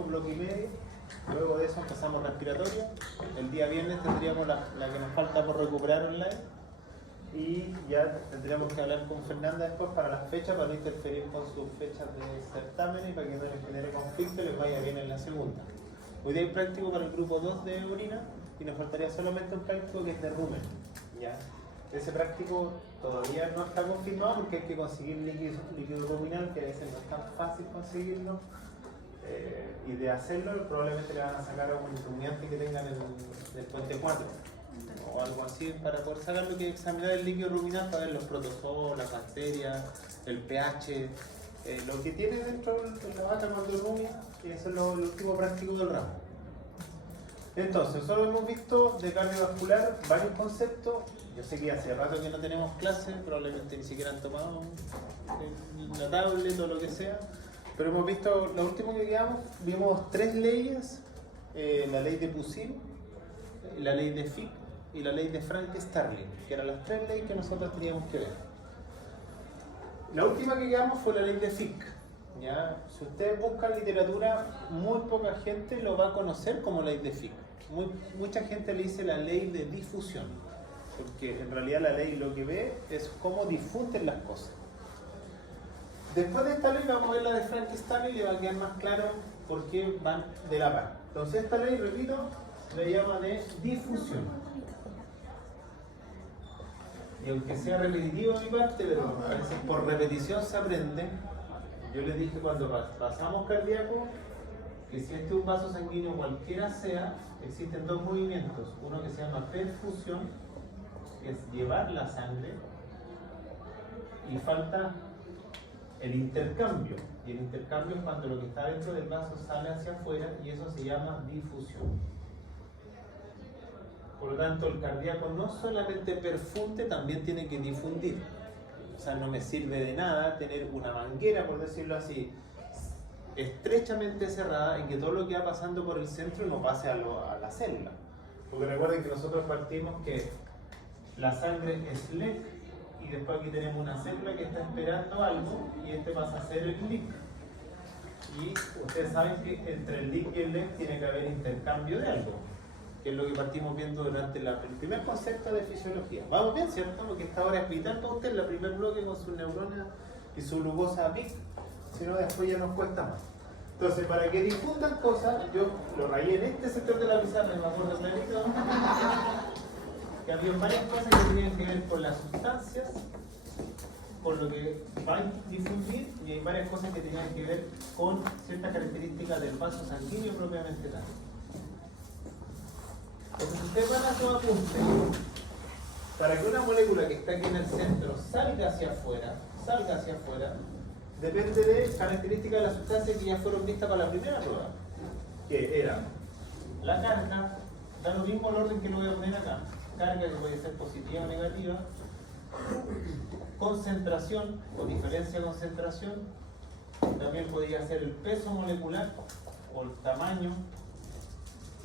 un bloque y medio. Luego de eso empezamos respiratoria. El día viernes tendríamos la que nos falta por recuperar online. Y ya tendríamos que hablar con Fernanda después para las fechas, para no interferir con sus fechas de certámenes y para que no les genere conflicto y les vaya bien en la segunda. Hoy día hay práctico para el grupo 2 de orina y nos faltaría solamente un práctico que es de rumen. ¿Ya? Ese práctico todavía no está confirmado porque hay que conseguir líquido ruminal, que a veces no es tan fácil conseguirlo. Y de hacerlo probablemente le van a sacar a un rumiante que tengan en el puente 4 o algo así para poder sacarlo, que examinar el líquido ruminal para ver los protozoos, las bacterias, el pH, lo que tiene dentro de la vaca cuando rumia, y eso es lo último práctico del ramo. Entonces, solo hemos visto de cardiovascular varios conceptos. Yo sé que hace rato que no tenemos clases, probablemente ni siquiera han tomado una tablet o lo que sea. Pero hemos visto, lo último que vimos 3 leyes, la ley de Poussin, la ley de Fick y la ley de Frank-Starling, que eran las 3 leyes que nosotros teníamos que ver. La última que quedamos fue la ley de Fick. ¿Ya? Si ustedes buscan literatura, muy poca gente lo va a conocer como ley de Fick. Mucha gente le dice la ley de difusión, porque en realidad la ley lo que ve es cómo difunden las cosas. Después de esta ley vamos a ver la de Frank-Starling y le va a quedar más claro por qué van de la par. Entonces esta ley, repito, le llama de difusión. Y aunque sea repetitivo de mi parte, pero a veces por repetición se aprende. Yo les dije cuando pasamos cardíaco que si este es un vaso sanguíneo cualquiera sea, existen 2 movimientos. Uno que se llama perfusión, que es llevar la sangre, y falta el intercambio, y el intercambio es cuando lo que está dentro del vaso sale hacia afuera, y eso se llama difusión. Por lo tanto, el cardíaco no solamente perfunde, también tiene que difundir. O sea, no me sirve de nada tener una manguera, por decirlo así, estrechamente cerrada y que todo lo que va pasando por el centro no pase a la célula. Porque recuerden que nosotros partimos que la sangre es LEC, y después aquí tenemos una célula que está esperando algo, y este pasa a ser el LIC. Y ustedes saben que entre el LIC y el LEC tiene que haber intercambio de algo, que es lo que partimos viendo durante el primer concepto de fisiología. Vamos bien, ¿cierto? Porque esta hora es vital para usted, el primer bloque con sus neuronas y su glucosa a pic, si no después ya nos cuesta más. Entonces, para que difundan cosas, yo lo rayé en este sector de la pizarra, me acuerdo clarito, que había varias cosas que tenían que ver con las sustancias, con lo que va a difundir, y hay varias cosas que tenían que ver con ciertas características del vaso sanguíneo propiamente tal. Entonces, si ustedes van a su apunte, para que una molécula que está aquí en el centro salga hacia afuera, depende de características de la sustancia que ya fueron vistas para la primera prueba, que era la carga, da lo mismo el orden que lo voy a poner acá, carga que puede ser positiva o negativa, concentración o diferencia de concentración, también podría ser el peso molecular o el tamaño,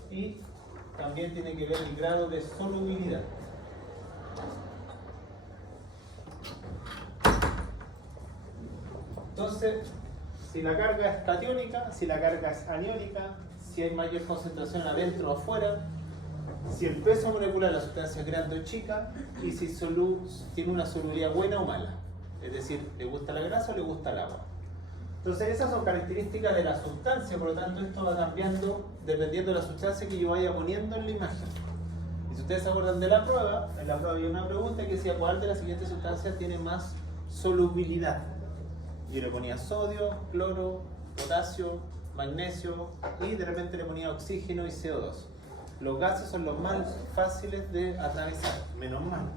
y también tiene que ver el grado de solubilidad. Entonces, si la carga es catiónica, si la carga es aniónica, si hay mayor concentración adentro o afuera, si el peso molecular de la sustancia es grande o chica, y si tiene una solubilidad buena o mala. Es decir, ¿le gusta la grasa o le gusta el agua? Entonces esas son características de la sustancia, por lo tanto esto va cambiando dependiendo de la sustancia que yo vaya poniendo en la imagen. Y si ustedes se acuerdan de la prueba, en la prueba había una pregunta que decía ¿cuál de las siguientes sustancias tiene más solubilidad? Yo le ponía sodio, cloro, potasio, magnesio, y de repente le ponía oxígeno y CO2. Los gases son los más fáciles de atravesar, menos mal.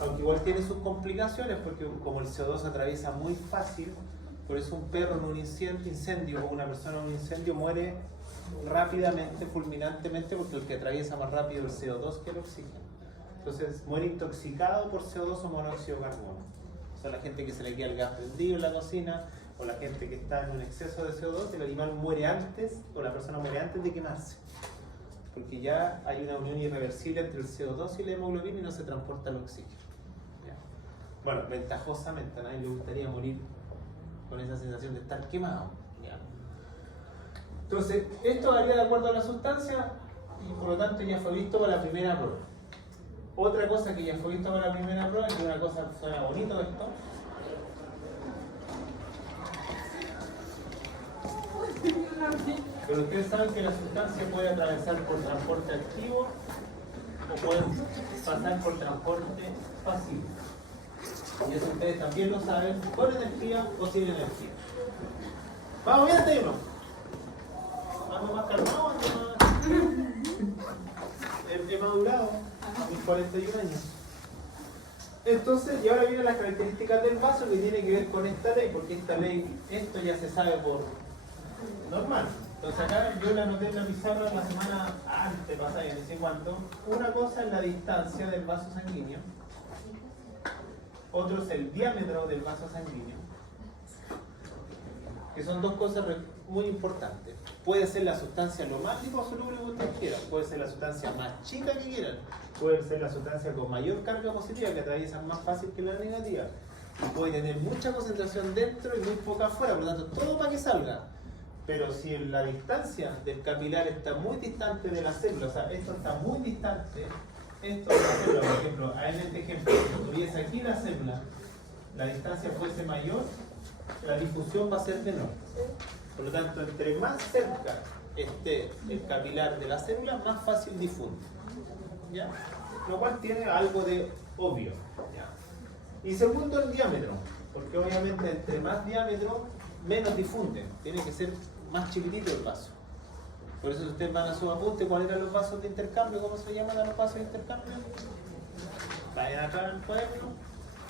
Aunque igual tiene sus complicaciones, porque como el CO2 atraviesa muy fácil, por eso un perro en un incendio o una persona en un incendio muere rápidamente, fulminantemente, porque el que atraviesa más rápido es el CO2 que el oxígeno. Entonces muere intoxicado por CO2 o monóxido de carbono. O sea, la gente que se le queda el gas prendido en la cocina, o la gente que está en un exceso de CO2, el animal muere antes, o la persona muere antes de quemarse. Porque ya hay una unión irreversible entre el CO2 y la hemoglobina y no se transporta el oxígeno. ¿Ya? Bueno, ventajosamente a nadie le gustaría morir con esa sensación de estar quemado. ¿Ya? Entonces, esto varía de acuerdo a la sustancia y por lo tanto ya fue visto para la primera prueba. Otra cosa que ya fue visto para la primera prueba, y una cosa que suena bonito esto. Pero ustedes saben que la sustancia puede atravesar por transporte activo o puede pasar por transporte pasivo. Y eso ustedes también lo saben, con energía o sin energía. Vamos bien, Taylor. Ando más calmado, ando más... He madurado a mis 41 años. Entonces, y ahora vienen las características del vaso que tiene que ver con esta ley, porque esta ley, esto ya se sabe por normal. Entonces acá yo la anoté en la pizarra la semana antes, pasada, ya no sé cuánto. Una cosa es la distancia del vaso sanguíneo, otro es el diámetro del vaso sanguíneo, que son dos cosas muy importantes. Puede ser la sustancia lo más liposoluble que ustedes quieran, puede ser la sustancia más chica que quieran, puede ser la sustancia con mayor carga positiva que atraviesa más fácil que la negativa, y puede tener mucha concentración dentro y muy poca afuera, por lo tanto todo para que salga. Pero si la distancia del capilar está muy distante de la célula, o sea, esto está muy distante, esto de la célula, por ejemplo, en este ejemplo, si tuviese aquí la célula, la distancia fuese mayor, la difusión va a ser menor. Por lo tanto, entre más cerca esté el capilar de la célula, más fácil difunde. ¿Ya? Lo cual tiene algo de obvio. ¿Ya? Y segundo, el diámetro, porque obviamente entre más diámetro, menos difunde. Tiene que ser más chiquitito el vaso. Por eso si ustedes van a su apunte, ¿cuáles eran los vasos de intercambio? ¿Cómo se llaman los vasos de intercambio? Vayan acá al cuaderno.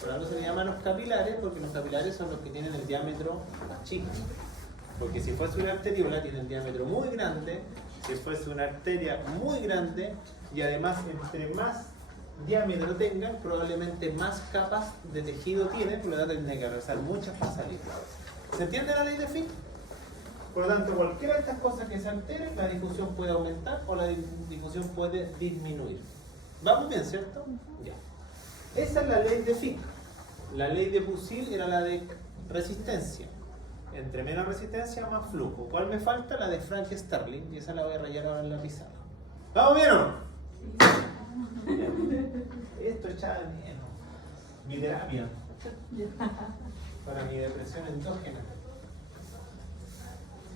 Por algo se le llaman los capilares, porque los capilares son los que tienen el diámetro más chico. Porque si fuese una arteriola tiene el diámetro muy grande, si fuese una arteria muy grande, y además entre más diámetro tengan, probablemente más capas de tejido tienen, por lo tanto tienen que atravesar muchas para salir. ¿Se entiende la ley de Fick? Por lo tanto, cualquiera de estas cosas que se alteren, la difusión puede aumentar o la difusión puede disminuir. ¿Vamos bien, cierto? Ya. Esa es la ley de Fick. La ley de Poiseuille era la de resistencia. Entre menos resistencia, más flujo. ¿Cuál me falta? La de Frank Starling, y esa la voy a rayar ahora en la pizarra. ¿Vamos bien o no? Esto echaba de menos. Mi terapia. Para mi depresión endógena.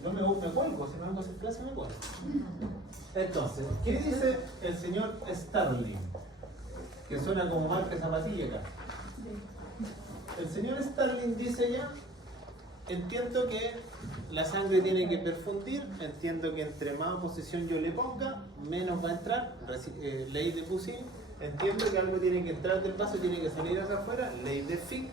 No me cuelgo, si no vengo a hacer clase me cuelgo. Entonces, ¿qué dice el señor Starling? Que suena como marca zapatilla acá. El señor Starling dice ya: entiendo que la sangre tiene que perfundir, entiendo que entre más oposición yo le ponga, menos va a entrar, ley de Poiseuille. Entiendo que algo tiene que entrar del vaso y tiene que salir hacia afuera, ley de Fick.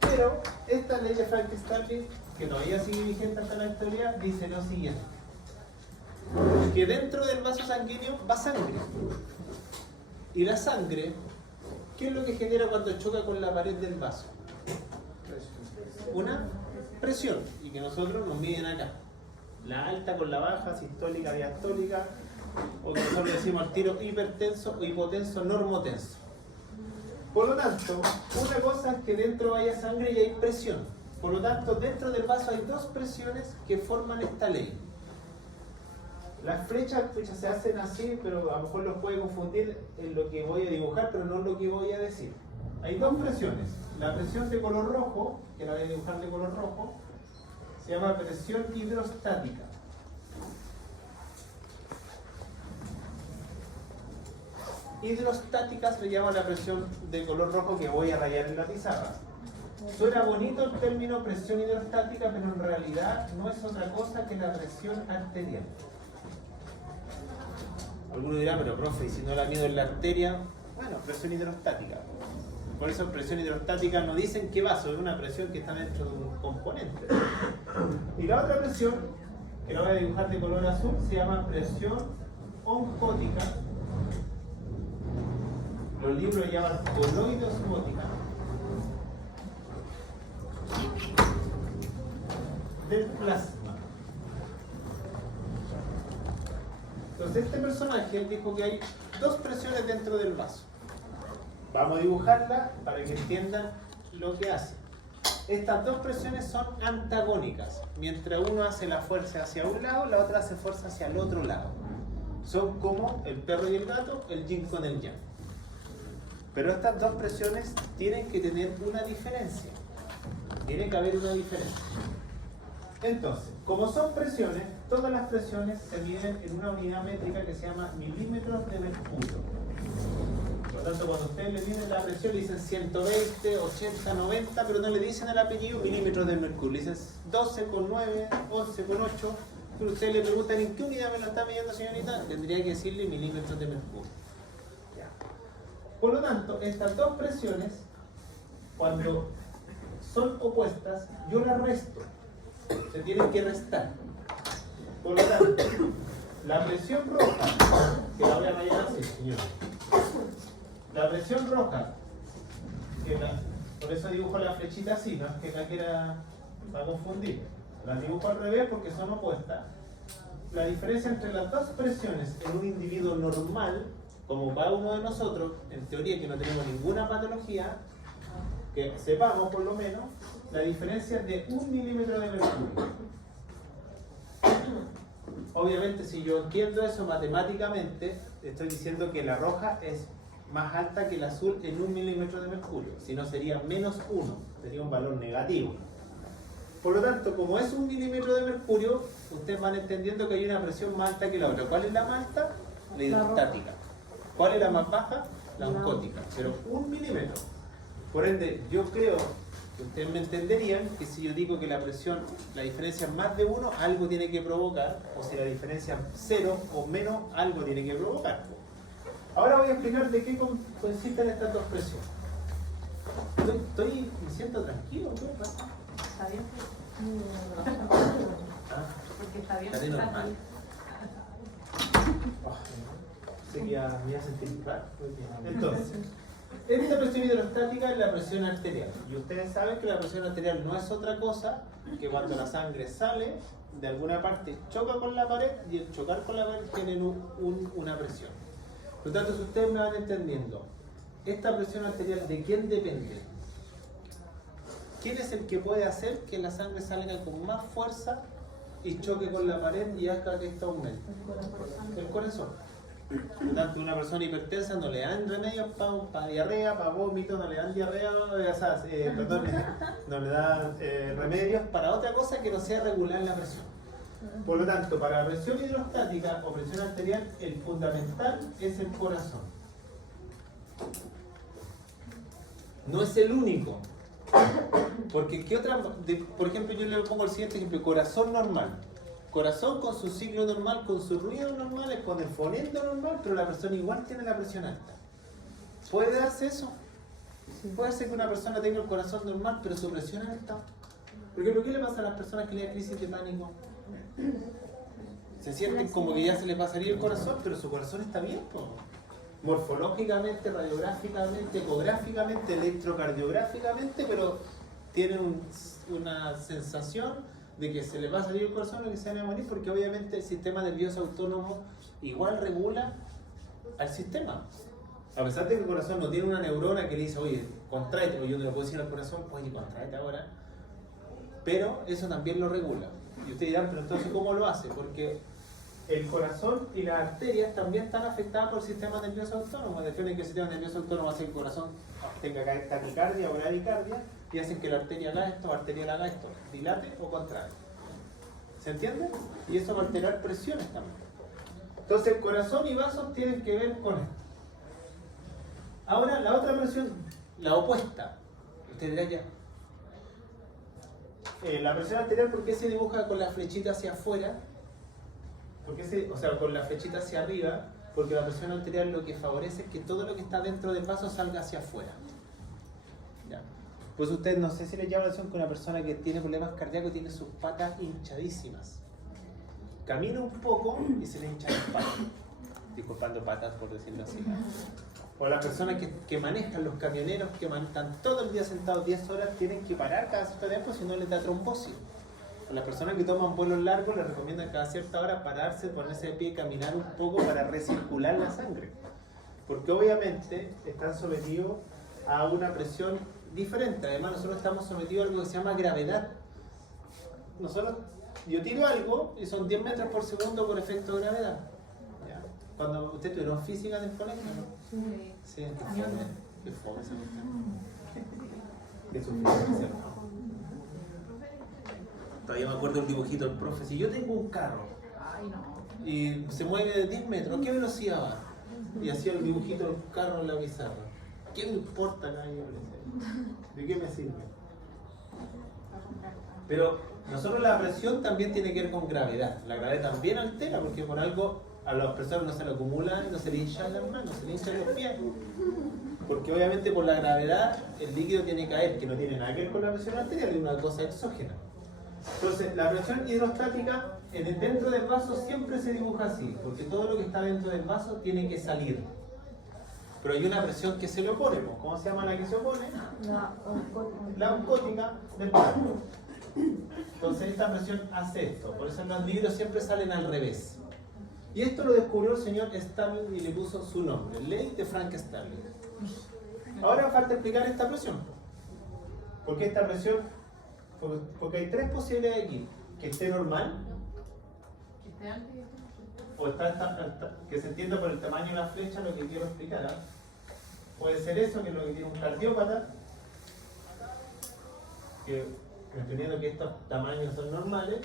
Pero esta ley de Frank Starling, que todavía sigue vigente hasta la actualidad, dice lo siguiente: que dentro del vaso sanguíneo va sangre. Y la sangre, ¿qué es lo que genera cuando choca con la pared del vaso? Una presión, y que nosotros nos miden acá. La alta con la baja, sistólica, diastólica, o que nosotros decimos al tiro hipertenso, hipotenso, normotenso. Por lo tanto, una cosa es que dentro haya sangre y hay presión. Por lo tanto, dentro del vaso hay dos presiones que forman esta ley. Las flechas se hacen así, pero a lo mejor los puede confundir en lo que voy a dibujar, pero no en lo que voy a decir. Hay dos presiones. La presión de color rojo, que la voy a dibujar de color rojo, se llama presión hidrostática. Hidrostática se llama la presión de color rojo que voy a rayar en la pizarra. Suena bonito el término presión hidrostática, pero en realidad no es otra cosa que la presión arterial. Algunos dirán, pero profe, y si no la mido en la arteria, bueno, presión hidrostática. Por eso presión hidrostática no dicen qué vaso, es una presión que está dentro de un componente. Y la otra presión, que la voy a dibujar de color azul, se llama presión oncótica. Los libros llaman coloidosmótica. Del plasma. Entonces este personaje dijo que hay dos presiones dentro del vaso. Vamos a dibujarla para que entiendan lo que hace. Estas dos presiones son antagónicas. Mientras uno hace la fuerza hacia un lado, la otra hace fuerza hacia el otro lado. Son como el perro y el gato, el yin con el yang. Pero estas dos presiones tienen que tener una diferencia. Tiene que haber una diferencia. Entonces, como son presiones, todas las presiones se miden en una unidad métrica que se llama milímetros de mercurio. Por lo tanto, cuando ustedes le miden la presión, le dicen 120, 80, 90, pero no le dicen el apellido milímetros de mercurio. Le dicen 12,9, 11,8. Pero ustedes le preguntan ¿en qué unidad me lo está midiendo, señorita? Tendría que decirle milímetros de mercurio. Ya. Por lo tanto, estas dos presiones, cuando son opuestas, yo las resto. Se tienen que restar. Por lo tanto, la presión roja, que la voy a rayar así, señor. La presión roja, por eso dibujo la flechita así, no es que la quiera para confundir. Las dibujo al revés porque son opuestas. La diferencia entre las dos presiones en un individuo normal, como cada uno de nosotros, en teoría que no tenemos ninguna patología, que sepamos por lo menos, la diferencia es de 1 milímetro de mercurio. Obviamente, si yo entiendo eso matemáticamente, estoy diciendo que la roja es más alta que el azul en 1 milímetro de mercurio. Si no, sería menos 1, sería un valor negativo. Por lo tanto, como es 1 milímetro de mercurio, ustedes van entendiendo que hay una presión más alta que la otra. ¿Cuál es la más alta? La hidrostática. ¿Cuál es la más baja? La oscótica. Pero 1 milímetro. Por ende, yo creo que ustedes me entenderían que si yo digo que la presión, la diferencia es más de 1, algo tiene que provocar, o si la diferencia es 0 o menos, algo tiene que provocar. Ahora voy a explicar de qué consisten estas dos presiones. Me siento tranquilo, ¿qué pasa? Está bien. Porque está bien. Está normal. Sé que ya me voy a sentir claro. Entonces, esta presión hidrostática es la presión arterial. Y ustedes saben que la presión arterial no es otra cosa que cuando la sangre sale de alguna parte, choca con la pared y el chocar con la pared tienen una presión. Por lo tanto, si ustedes me van entendiendo, esta presión arterial, ¿de quién depende? ¿Quién es el que puede hacer que la sangre salga con más fuerza y choque con la pared y haga que esto aumente? El corazón. Por lo tanto, una persona hipertensa no le dan remedios para diarrea, para vómito, no le dan diarrea, no le dan remedios para otra cosa que no sea regular la presión. Por lo tanto, para la presión hidrostática o presión arterial, el fundamental es el corazón. No es el único. Porque, ¿qué otra? Por ejemplo, yo le pongo el siguiente ejemplo: corazón normal. Corazón con su ciclo normal, con sus ruidos normales, con el fonendo normal, pero la persona igual tiene la presión alta. ¿Puede darse eso? Puede ser que una persona tenga el corazón normal, pero su presión alta. Por ejemplo, ¿qué le pasa a las personas que le da crisis de pánico? Se sienten como que ya se les pasaría el corazón, pero su corazón está bien, ¿no? Morfológicamente, radiográficamente, ecográficamente, electrocardiográficamente, pero tienen una sensación de que se les va a salir el corazón o que se van a morir, porque obviamente el sistema nervioso autónomo igual regula al sistema. A pesar de que el corazón no tiene una neurona que le dice, oye, contráete, o yo no le puedo decir al corazón, oye, contráete ahora, pero eso también lo regula. Y ustedes dirán, pero entonces ¿cómo lo hace? Porque el corazón y las arterias también están afectadas por el sistema nervioso autónomo. Defienden que el sistema nervioso autónomo hace que el corazón tenga taquicardia o bradicardia y hacen que la arteria haga esto, la arterial haga esto, dilate o contrae. ¿Se entiende? Y eso va a alterar presiones también. Entonces, corazón y vasos tienen que ver con esto. Ahora, la otra presión, la opuesta. Usted dirá ya. La presión arterial, ¿por qué se dibuja con la flechita hacia afuera? O sea, con la flechita hacia arriba, porque la presión arterial lo que favorece es que todo lo que está dentro del vaso salga hacia afuera. ¿Ya? Pues usted, no sé si le llama la atención que una persona que tiene problemas cardíacos tiene sus patas hinchadísimas. Camina un poco y se le hinchan las patas. Disculpando patas por decirlo así. O las personas que manejan, los camioneros que están todo el día sentados 10 horas, tienen que parar cada cierto tiempo si no les da trombosis. A las personas que toman vuelos largos les recomiendan cada cierta hora pararse, ponerse de pie y caminar un poco para recircular la sangre. Porque obviamente están sometidos a una presión diferente. Además, nosotros estamos sometidos a algo que se llama gravedad. Yo tiro algo y son 10 metros por segundo por efecto de gravedad. ¿Ya? Cuando usted tuvieron física del colegio, ¿no? Sí, qué fome esa cuestión. Qué sufrimiento. Todavía me acuerdo el dibujito del profe. Si yo tengo un carro y se mueve de 10 metros, ¿qué velocidad va? Y hacía el dibujito del carro en la pizarra. ¿Qué me importa acá? ¿De qué me sirve? Pero nosotros la presión también tiene que ver con gravedad. La gravedad también altera, porque por algo a las personas no se le acumulan, no se le hinchan las manos, se le hinchan los pies. Porque obviamente por la gravedad el líquido tiene que caer, que no tiene nada que ver con la presión arterial, es una cosa exógena. Entonces, la presión hidrostática dentro del vaso siempre se dibuja así, porque todo lo que está dentro del vaso tiene que salir. Pero hay una presión que se le opone. ¿Cómo se llama la que se opone? La oncótica del cuerpo. Entonces esta presión hace esto. Por eso los líquidos siempre salen al revés. Y esto lo descubrió el señor Stirling y le puso su nombre, Ley de Frank Stirling. Ahora falta explicar esta presión. ¿Por qué esta presión? Porque hay tres posibilidades aquí. Que esté normal, o que se entienda por el tamaño de la flecha lo que quiero explicar. Puede ser eso, que es lo que tiene un cardiópata, que entendiendo que estos tamaños son normales,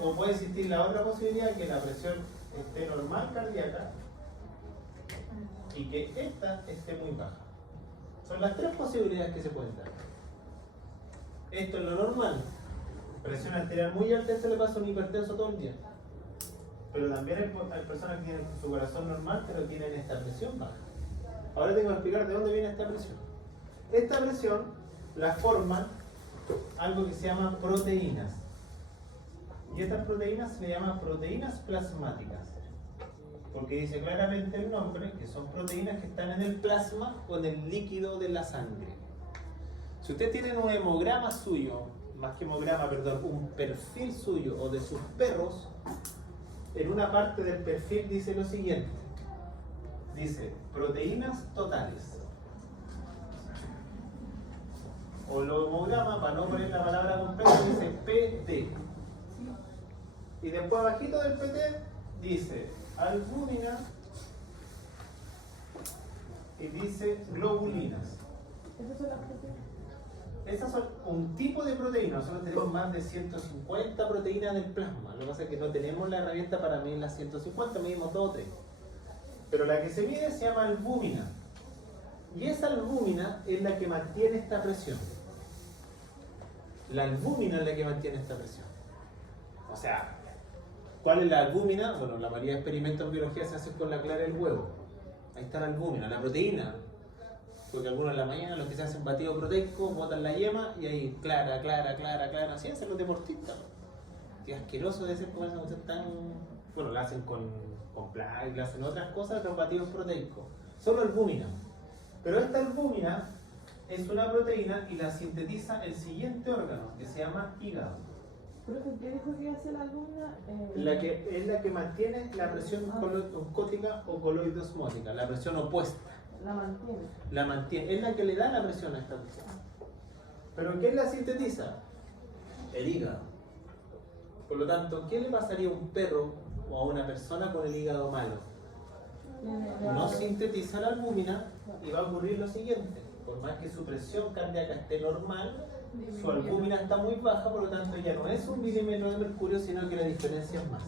o puede existir la otra posibilidad, que la presión esté normal cardíaca y que esta esté muy baja. Son las tres posibilidades que se pueden dar. Esto es lo normal. Presión arterial muy alta, esto le pasa a un hipertenso todo el día. Pero también hay personas que tienen su corazón normal, pero tienen esta presión baja. Ahora tengo que explicar de dónde viene esta presión. Esta presión la forman algo que se llama proteínas. Y estas proteínas se le llaman proteínas plasmáticas. Porque dice claramente el nombre que son proteínas que están en el plasma o en el líquido de la sangre. Si usted tiene un hemograma suyo, más que hemograma, perdón, un perfil suyo o de sus perros, en una parte del perfil dice lo siguiente. Dice proteínas totales. O lo hemograma, para no poner la palabra completa, dice PD. Y después abajito del PD dice albúmina y dice globulinas. ¿Esas son las proteínas? Esas son un tipo de proteína. Nosotros tenemos más de 150 proteínas del plasma. Lo que pasa es que no tenemos la herramienta para medir las 150, medimos 2 o 3. Pero la que se mide se llama albúmina. Y esa albúmina es la que mantiene esta presión. La albúmina es la que mantiene esta presión. O sea, ¿cuál es la albúmina? Bueno, la mayoría de experimentos en biología se hacen con la clara del huevo. Ahí está la albúmina, la proteína. Porque algunos en la mañana, los que se hacen batido proteico, botan la yema y ahí clara. Así hacen los deportistas. Qué asqueroso de ser como esa cuestión tan... Bueno, la hacen con play, la hacen otras cosas, los batidos proteicos. Solo albúmina. Pero esta albúmina es una proteína y la sintetiza el siguiente órgano, que se llama hígado. ¿Profe, qué dijo que hace la albúmina? Es la que mantiene la presión oncótica o coloidosmótica, la presión opuesta. La mantiene. La mantiene, es la que le da la presión a esta presión. ¿Pero quién la sintetiza? El hígado. Por lo tanto, ¿qué le pasaría a un perro o a una persona con el hígado malo? No sintetiza la albúmina y va a ocurrir lo siguiente. Por más que su presión cardíaca esté normal, su albúmina está muy baja, por lo tanto ya no es 1 milímetro de mercurio, sino que la diferencia es más.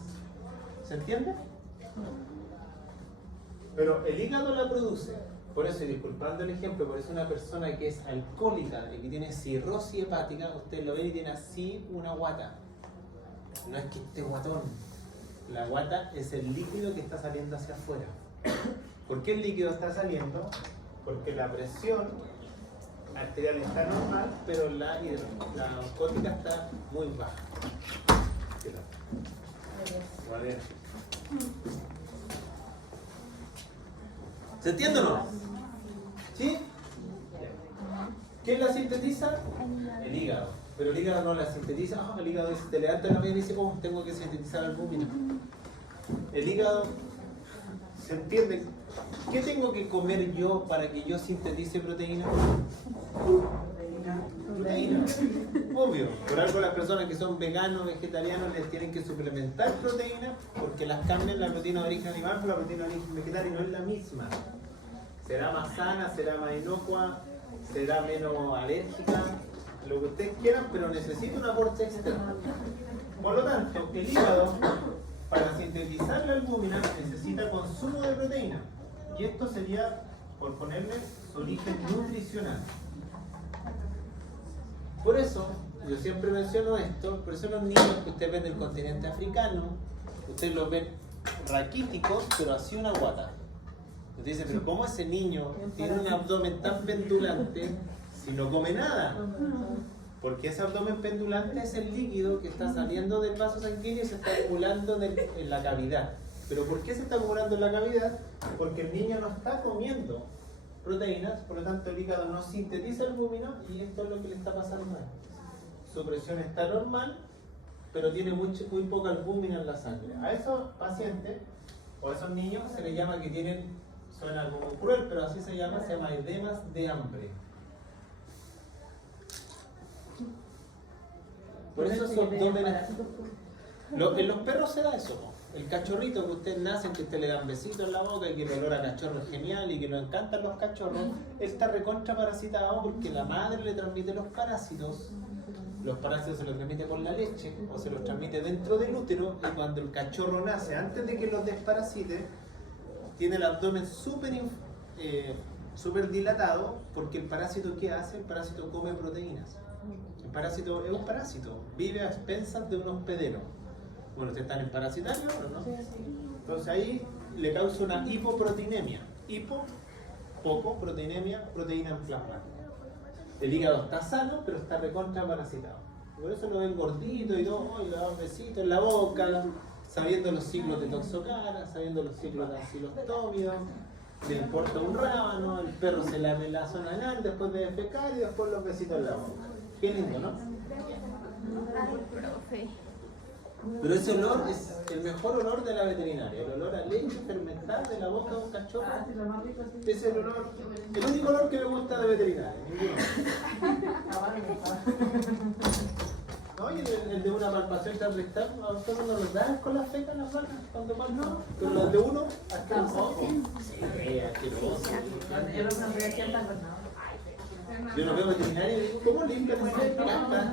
¿Se entiende? Pero el hígado la produce. Por eso, y disculpando el ejemplo, por eso una persona que es alcohólica y que tiene cirrosis hepática, usted lo ve y tiene así una guata. No es que esté guatón. La guata es el líquido que está saliendo hacia afuera. ¿Por qué el líquido está saliendo? Porque la presión arterial está normal, pero la oncótica está muy baja. Vale. ¿Se entiende o no? ¿Sí? ¿Quién la sintetiza? El hígado. Pero el hígado no la sintetiza. El hígado dice, te levanta la mañana y dice, tengo que sintetizar albúmina. El hígado ¿Se entiende? ¿Qué tengo que comer yo para que yo sintetice proteína? Proteína. Obvio. Por algo las personas que son veganos, vegetarianos, les tienen que suplementar proteína porque las carnes, la proteína de origen animal con la proteína de origen vegetal y no es la misma. Será más sana, será más inocua, será menos alérgica, lo que ustedes quieran, pero necesita un aporte externo. Por lo tanto, el hígado, para sintetizar la albúmina, necesita consumo de proteína. Y esto sería, por ponerle, su origen nutricional. Por eso, yo siempre menciono esto, por eso los niños que ustedes ven del continente africano, ustedes los ven raquíticos, pero así una guata. Usted dice, pero ¿cómo ese niño tiene un abdomen tan pendulante si no come nada? Porque ese abdomen pendulante es el líquido que está saliendo del vaso sanguíneo y se está acumulando en la cavidad. ¿Pero por qué se está acumulando en la cavidad? Porque el niño no está comiendo proteínas, por lo tanto el hígado no sintetiza albúmina y esto es lo que le está pasando a él. Su presión está normal, pero tiene muy poca albúmina en la sangre. A esos pacientes o a esos niños se les llama que tienen, suena como cruel, pero así se llama edemas de hambre. Por eso su abdomen... En los perros se da eso, ¿no? El cachorrito que ustedes nacen, que usted le dan besitos en la boca y que el olor a cachorro es genial y que nos encantan los cachorros, él está recontra parasitado porque la madre le transmite los parásitos. Los parásitos se los transmite por la leche o se los transmite dentro del útero y cuando el cachorro nace, antes de que los desparasite, tiene el abdomen súper dilatado porque el parásito ¿qué hace? El parásito come proteínas. El parásito es un parásito, vive a expensas de un hospedero. Bueno, ustedes están en parasitario ahora, ¿no? Entonces ahí le causa una hipoproteinemia. Hipo, poco, proteinemia, proteína en plasma. El hígado está sano, pero está recontra parasitado. Por eso lo ven gordito y todo, y le dan besitos en la boca, sabiendo los ciclos de toxocara, sabiendo los ciclos de acilostomios, le importa un rábano, el perro se lame la zona anal después de defecar y después los besitos en la boca. Qué lindo, ¿no? Ay, profe. Pero ese olor es el mejor olor de la veterinaria, el olor a leche fermentada de la boca de un cachorro. Ese es el olor, el único olor que me gusta de veterinaria, ninguno. ¿No? Y el de una palpación tan rectal, a nosotros nos los dan con las fecas en las vacas cuando palpan, pero los de uno, asqueroso. Sí, asqueroso. Yo no veo veterinaria y digo, ¿cómo limpian esas plantas?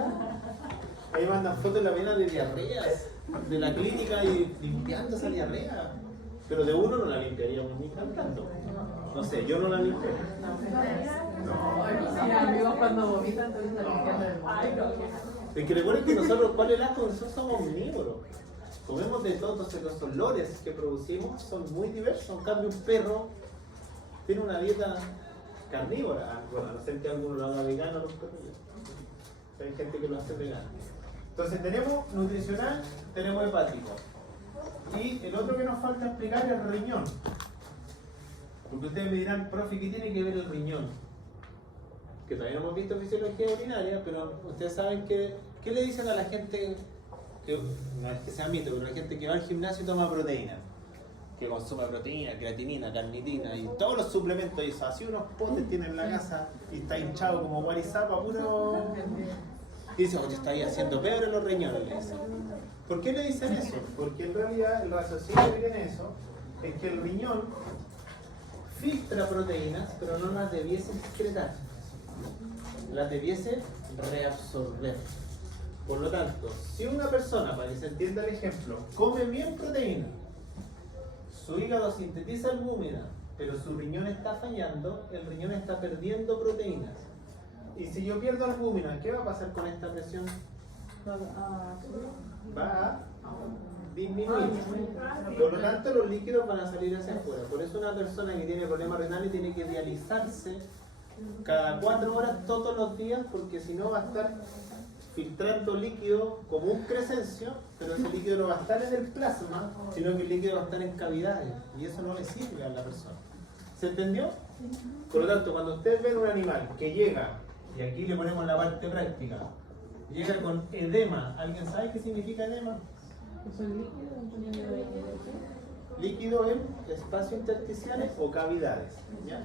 Ahí mandan fotos de la vena de diarreas, de la clínica y limpiando esa diarrea. Pero de uno no la limpiaríamos ni cantando. No sé, yo no la limpiaría. No. Cuando vomitan, entonces la limpian. Es que recuerden que nosotros, ¿cuál es el asco? Nosotros somos omnívoros. Comemos de todo, entonces los olores que producimos son muy diversos. En cambio, un perro tiene una dieta carnívora. Bueno, a no ser que alguno lo haga vegano, los perros. Hay gente que lo hace vegano. Entonces tenemos nutricional, tenemos hepático. Y el otro que nos falta explicar es el riñón. Porque ustedes me dirán, profe, ¿qué tiene que ver el riñón? Que todavía no hemos visto fisiología urinaria, pero ustedes saben que, ¿qué le dicen a la gente, que no es que sea mito, pero la gente que va al gimnasio y toma proteína? Que consume proteína, creatinina, carnitina y todos los suplementos, y así unos potes tiene en la casa y está hinchado como guarizapa, puro... Y dice, oye, está ahí haciendo peor en los riñones, le dicen. ¿Por qué le dicen eso? Porque en realidad el raciocinio que tiene eso es que el riñón filtra proteínas, pero no las debiese excretar. Las debiese reabsorber. Por lo tanto, si una persona, para que se entienda el ejemplo, come bien proteína, su hígado sintetiza albúmina, pero su riñón está fallando, el riñón está perdiendo proteínas. Y si yo pierdo albúmina, ¿qué va a pasar con esta presión? Va a disminuir. Por lo tanto, los líquidos van a salir hacia afuera. Por eso una persona que tiene problemas renales tiene que dializarse cada 4 horas todos los días, porque si no va a estar filtrando líquido como un crescencio, pero ese líquido no va a estar en el plasma, sino que el líquido va a estar en cavidades, y eso no le sirve a la persona. ¿Se entendió? Por lo tanto, cuando ustedes ven un animal que llega, y aquí le ponemos la parte práctica, llega con edema, ¿alguien sabe qué significa edema? ¿Son líquidos? líquido en espacios intersticiales o cavidades. ¿Ya?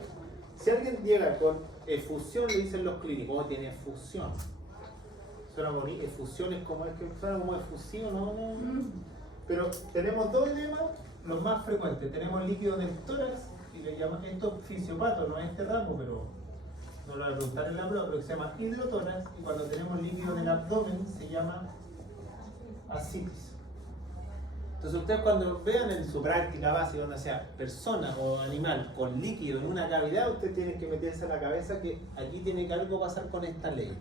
Si alguien llega con efusión, le dicen los clínicos, oh, tiene efusión. Suena bonito, efusión es como, suena como efusivo, ¿no? Pero tenemos dos edemas, los más frecuentes. Tenemos líquido en el tórax, y le llaman esto fisiopato, no es este ramo, pero no lo voy a preguntar en la prueba, pero se llama hidrotórax, y cuando tenemos líquido en el abdomen se llama ascitis. Entonces ustedes cuando vean en su práctica básica, donde sea persona o animal con líquido en una cavidad, ustedes tienen que meterse en la cabeza que aquí tiene que algo pasar con esta ley.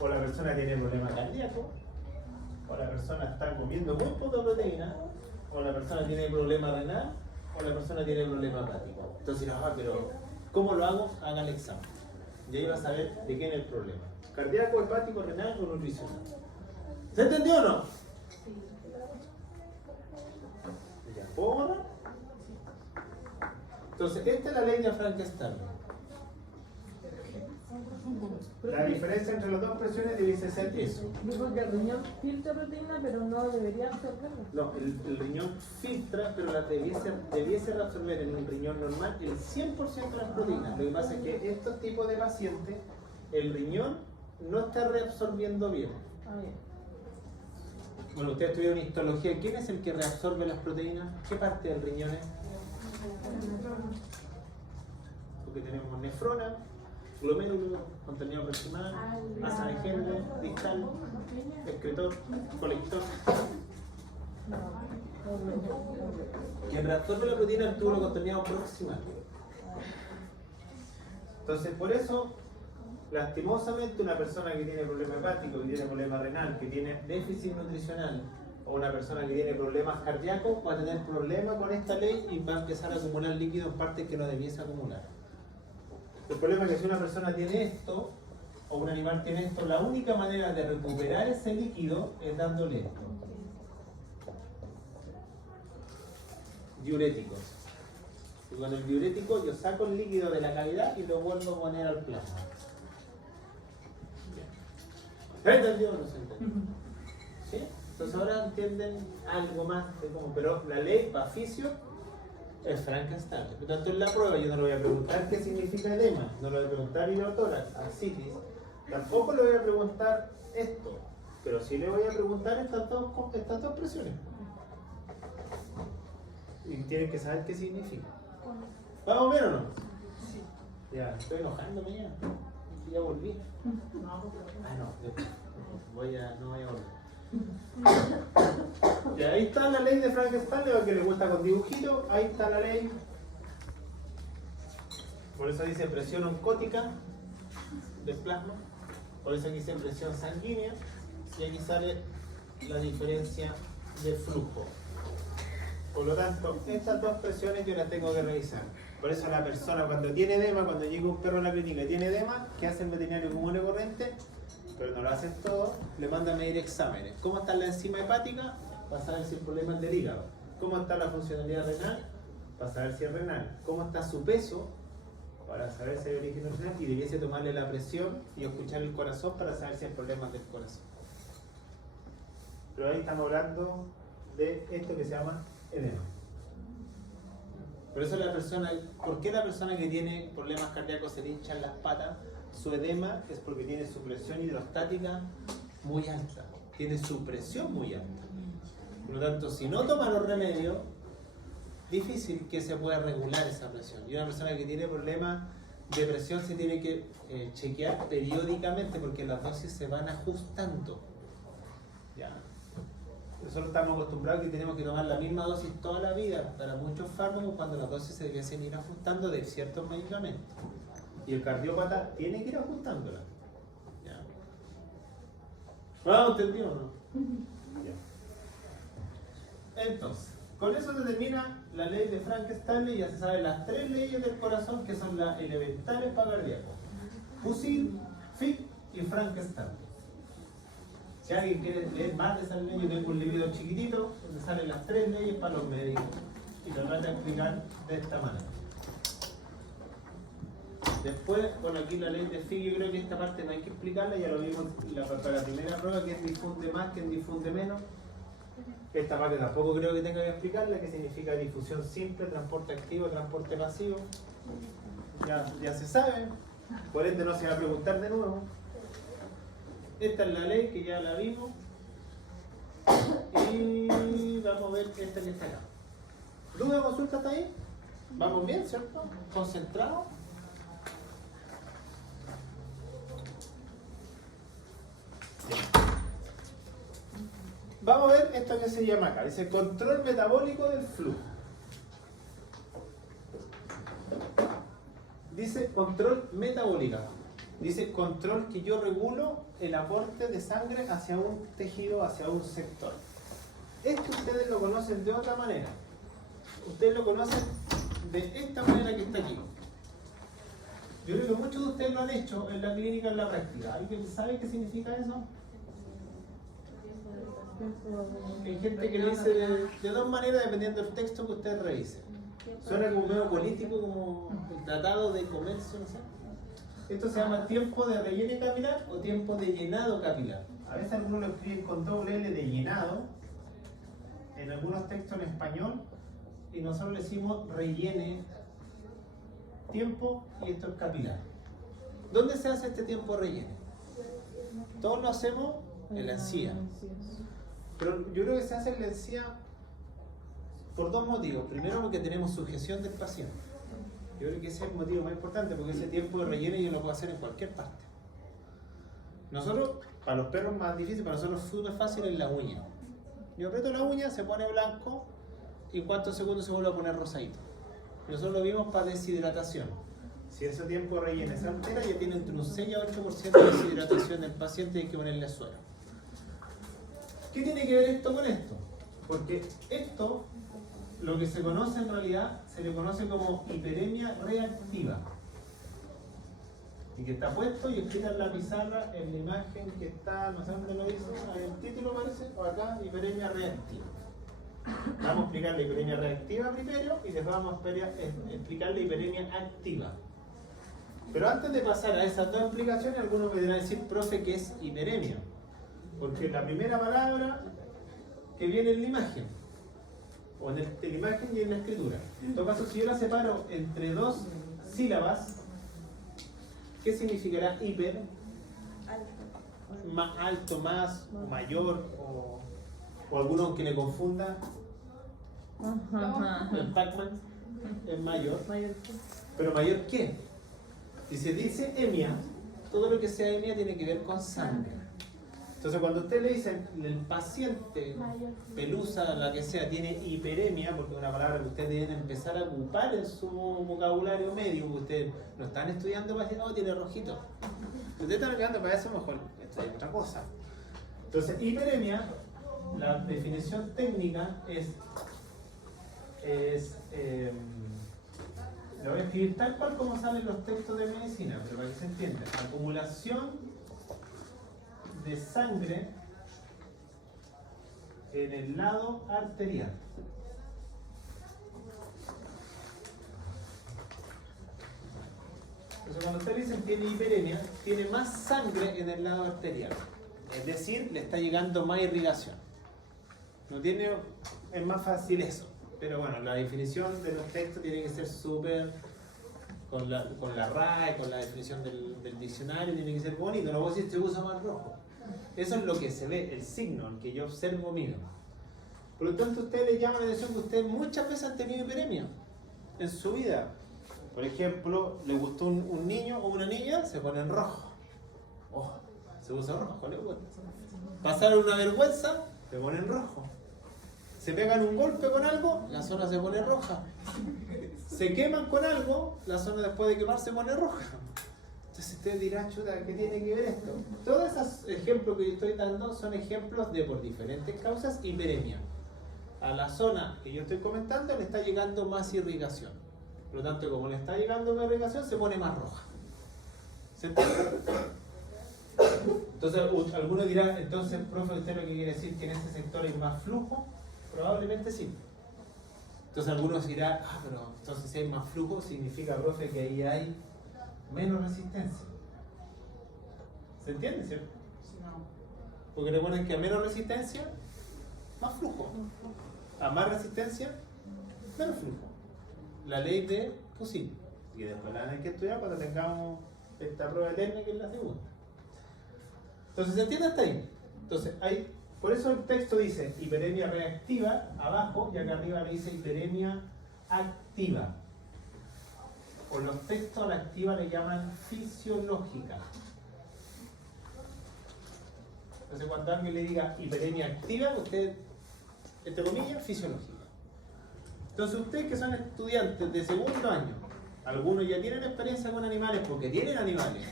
O la persona tiene problema cardíaco, o la persona está comiendo muy poca proteína, o la persona tiene problema renal, o la persona tiene problema hepático. Entonces, pero ¿cómo lo hago? Haga el examen. Y ahí va a saber de quién es el problema. Cardíaco, hepático, renal o nutricional. ¿Se entendió o no? ¿Ya puedo borrar? Entonces, esta es la ley de Frankenstein. La diferencia entre las dos presiones debiese ser eso. Digo que el riñón filtra proteína, pero no debería absorberla. No, el riñón filtra, pero la debiese reabsorber en un riñón normal el 100% de las proteínas. Lo que pasa es que estos tipos de pacientes, el riñón no está reabsorbiendo bien. Ah, bien. Bueno, ustedes tuvieron histología. ¿Quién es el que reabsorbe las proteínas? ¿Qué parte del riñón es? Porque tenemos nefrona, glomérulo, contenido proximal, masa de Henle, distal, excretor, colector. Quien reabsorbe la proteína es el túbulo contenido proximal. Entonces, por eso, lastimosamente, una persona que tiene problema hepático, que tiene problema renal, que tiene déficit nutricional, o una persona que tiene problemas cardíacos, va a tener problemas con esta ley y va a empezar a acumular líquido en partes que no debiese acumular. El problema es que si una persona tiene esto, o un animal tiene esto, la única manera de recuperar ese líquido es dándole esto. Diuréticos. Y con el diurético yo saco el líquido de la cavidad y lo vuelvo a poner al plasma. ¿Se entendió o no se entendió? ¿Sí? Entonces ahora entienden algo más de cómo, pero la ley Paficio es Frankenstein. Por tanto, en la prueba yo no le voy a preguntar qué significa edema, no le voy a preguntar hidrotórax, ascitis, tampoco le voy a preguntar esto, pero sí le voy a preguntar estas dos presiones. Y tienen que saber qué significa. ¿Vamos bien o no? Sí. Ya, estoy enojándome ya. Ya volví. No, no voy a volver. Y ahí está la ley de Frankenstein, a que le gusta con dibujito, ahí está la ley. Por eso dice presión oncótica del plasma, por eso aquí dice presión sanguínea, y aquí sale la diferencia de flujo. Por lo tanto, estas dos presiones yo las tengo que revisar. Por eso la persona cuando tiene edema, cuando llega un perro a la clínica y tiene edema, ¿qué hace el veterinario común y corriente? Pero no lo hacen todo, le mandan a medir exámenes. ¿Cómo está la enzima hepática? Para saber si el problema es del hígado. ¿Cómo está la funcionalidad renal? Para saber si es renal. ¿Cómo está su peso? Para saber si hay origen renal. Y debiese tomarle la presión y escuchar el corazón para saber si hay problemas del corazón. Pero ahí estamos hablando de esto que se llama edema. Por eso la persona, ¿por qué la persona que tiene problemas cardíacos se le hinchan las patas? Su edema es porque tiene su presión hidrostática muy alta, tiene su presión muy alta. Por lo tanto, si no toma los remedios, difícil que se pueda regular esa presión. Y una persona que tiene problemas de presión se tiene que chequear periódicamente porque las dosis se van ajustando. ¿Ya? Nosotros estamos acostumbrados a que tenemos que tomar la misma dosis toda la vida para muchos fármacos cuando las dosis se debiesen ir ajustando de ciertos medicamentos. Y el cardiópata tiene que ir ajustándola. ¿Ya? ¿Lo entendido o no? Ya. Entonces, con eso se termina la ley de Frankenstein y ya se saben las tres leyes del corazón que son las elementales para cardíaco. Fusil, Fick y Frankenstein. Si alguien quiere leer más de esas leyes, yo tengo un librito chiquitito donde salen las tres leyes para los médicos y lo trata de explicar de esta manera. Después, bueno, aquí la ley de Fick, yo creo que esta parte no hay que explicarla, ya lo vimos para la primera prueba, quién difunde más, quién difunde menos. Esta parte tampoco creo que tenga que explicarla, que significa difusión simple, transporte activo, transporte pasivo. Ya se sabe, por ende no se va a preguntar de nuevo. Esta es la ley que ya la vimos. Y vamos a ver esta que está acá. ¿Duda o consulta hasta ahí? ¿Vamos bien, cierto? ¿Concentrados? Vamos a ver esto que se llama acá. Dice control metabólico del flujo. Dice control metabólico. Dice control que yo regulo el aporte de sangre hacia un tejido, hacia un sector. Esto ustedes lo conocen de otra manera. Ustedes lo conocen de esta manera que está aquí. Yo creo que muchos de ustedes lo han hecho en la clínica, en la práctica. ¿Alguien sabe qué significa eso? Hay gente que lo dice de dos maneras dependiendo del texto que ustedes revisen. Suena como medio político, como el tratado de comercio, no sé. Esto se llama tiempo de relleno capilar o tiempo de llenado capilar. A veces algunos lo escriben con doble L de llenado, en algunos textos en español, y nosotros le decimos rellene tiempo y esto es capilar. ¿Dónde se hace este tiempo de relleno? Todos lo hacemos en la encía. Pero yo creo que se hace en la encía por dos motivos. Primero, porque tenemos sujeción del paciente. Yo creo que ese es el motivo más importante, porque ese tiempo de relleno yo lo puedo hacer en cualquier parte. Nosotros, para los perros más difícil, para nosotros es súper fácil en la uña. Yo aprieto la uña, se pone blanco y en cuántos segundos se vuelve a poner rosadito. Nosotros lo vimos para deshidratación. Si ese tiempo de relleno se altera, ya tiene entre un 6 a 8% de deshidratación del paciente y hay que ponerle suero. ¿Qué tiene que ver esto con esto? Porque esto, lo que se conoce en realidad, se le conoce como hiperemia reactiva. Y que está puesto y escrito en la pizarra en la imagen que está, no sé dónde lo dice, el título parece, o acá, hiperemia reactiva. Vamos a explicar la hiperemia reactiva primero y después vamos a explicar la hiperemia activa. Pero antes de pasar a esas dos explicaciones, algunos me dirán decir, profe, ¿qué es hiperemia? Porque la primera palabra que viene en la imagen, o en la imagen y en la escritura. En todo caso, si yo la separo entre dos sílabas, ¿qué significará hiper? Más alto, más, o mayor, o alguno que le confunda. El Pac-Man es mayor. ¿Pero mayor qué? Si se dice emia, todo lo que sea emia tiene que ver con sangre. Entonces cuando usted le dicen el paciente, pelusa, la que sea, tiene hiperemia, porque es una palabra que ustedes deben empezar a ocupar en su vocabulario medio, porque ustedes no están estudiando para decir, oh, tiene rojito. Si ustedes están estudiando para eso, mejor esto es otra cosa. Entonces, hiperemia, la definición técnica lo voy a escribir tal cual como salen los textos de medicina, pero para que se entienda, acumulación de sangre en el lado arterial. Entonces cuando ustedes dicen tiene hiperemia, tiene más sangre en el lado arterial. Es decir, le está llegando más irrigación. No tiene, es más fácil eso. Pero bueno, la definición de los textos tiene que ser súper, con la RAE, con la definición del diccionario, tiene que ser bonito. No puedo decir se usa más rojo. Eso es lo que se ve, el signo, el que yo observo mío. Por lo tanto, ustedes les llaman la atención que ustedes muchas veces han tenido hiperemia en su vida. Por ejemplo, le gustó un niño o una niña, se pone en rojo. Oh, se puso rojo, le gusta. Pasaron una vergüenza, se pone en rojo. Se pegan un golpe con algo, la zona se pone roja. Se queman con algo, la zona después de quemar se pone roja. Entonces usted dirá, chuta, ¿qué tiene que ver esto? Todos esos ejemplos que yo estoy dando son ejemplos de, por diferentes causas, hiperemia. A la zona que yo estoy comentando le está llegando más irrigación. Por lo tanto, como le está llegando más irrigación, se pone más roja. ¿Se entiende? Entonces, algunos dirán, entonces, profe, ¿usted lo que quiere decir que en ese sector hay más flujo? Probablemente sí. Entonces algunos dirán, pero entonces si hay más flujo, significa, profe, que ahí hay menos resistencia. ¿Se entiende, cierto? No. Porque recuerden que a menos resistencia, más flujo. A más resistencia, menos flujo. La ley de fusible. Y después la van a tener que estudiar cuando tengamos esta prueba eterna que es la segunda. Entonces, ¿se entiende hasta ahí? Entonces, por eso el texto dice hiperemia reactiva abajo y acá arriba le dice hiperemia activa. O los textos a la activa le llaman fisiológica. Entonces, cuando alguien le diga hiperemia activa, usted, entre comillas, fisiológica. Entonces, ustedes que son estudiantes de segundo año, algunos ya tienen experiencia con animales porque tienen animales.